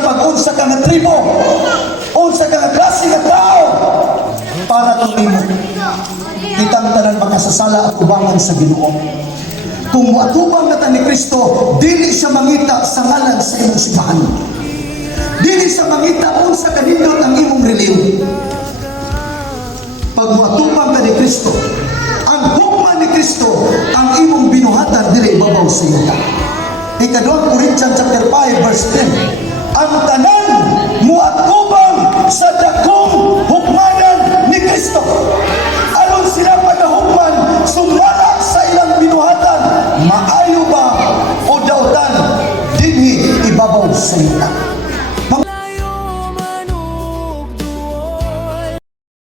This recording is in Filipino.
sa pag-unsa ka nga tribo, unsa ka nga klase nga tao, para tumimo kitang tanan makasasala at ubangan sa Ginoo. Kung matubang na ni Kristo, dili siya mangita sa ngalan sa imong simbahan, dili siya mangita unsa kanindot ang imong reliyon. Pag matubang ka ni Kristo, ang hukma ni Kristo ang imong binuhatan dili babaw sa iyong. Ikaduhang Corinthians chapter 5 verse 10.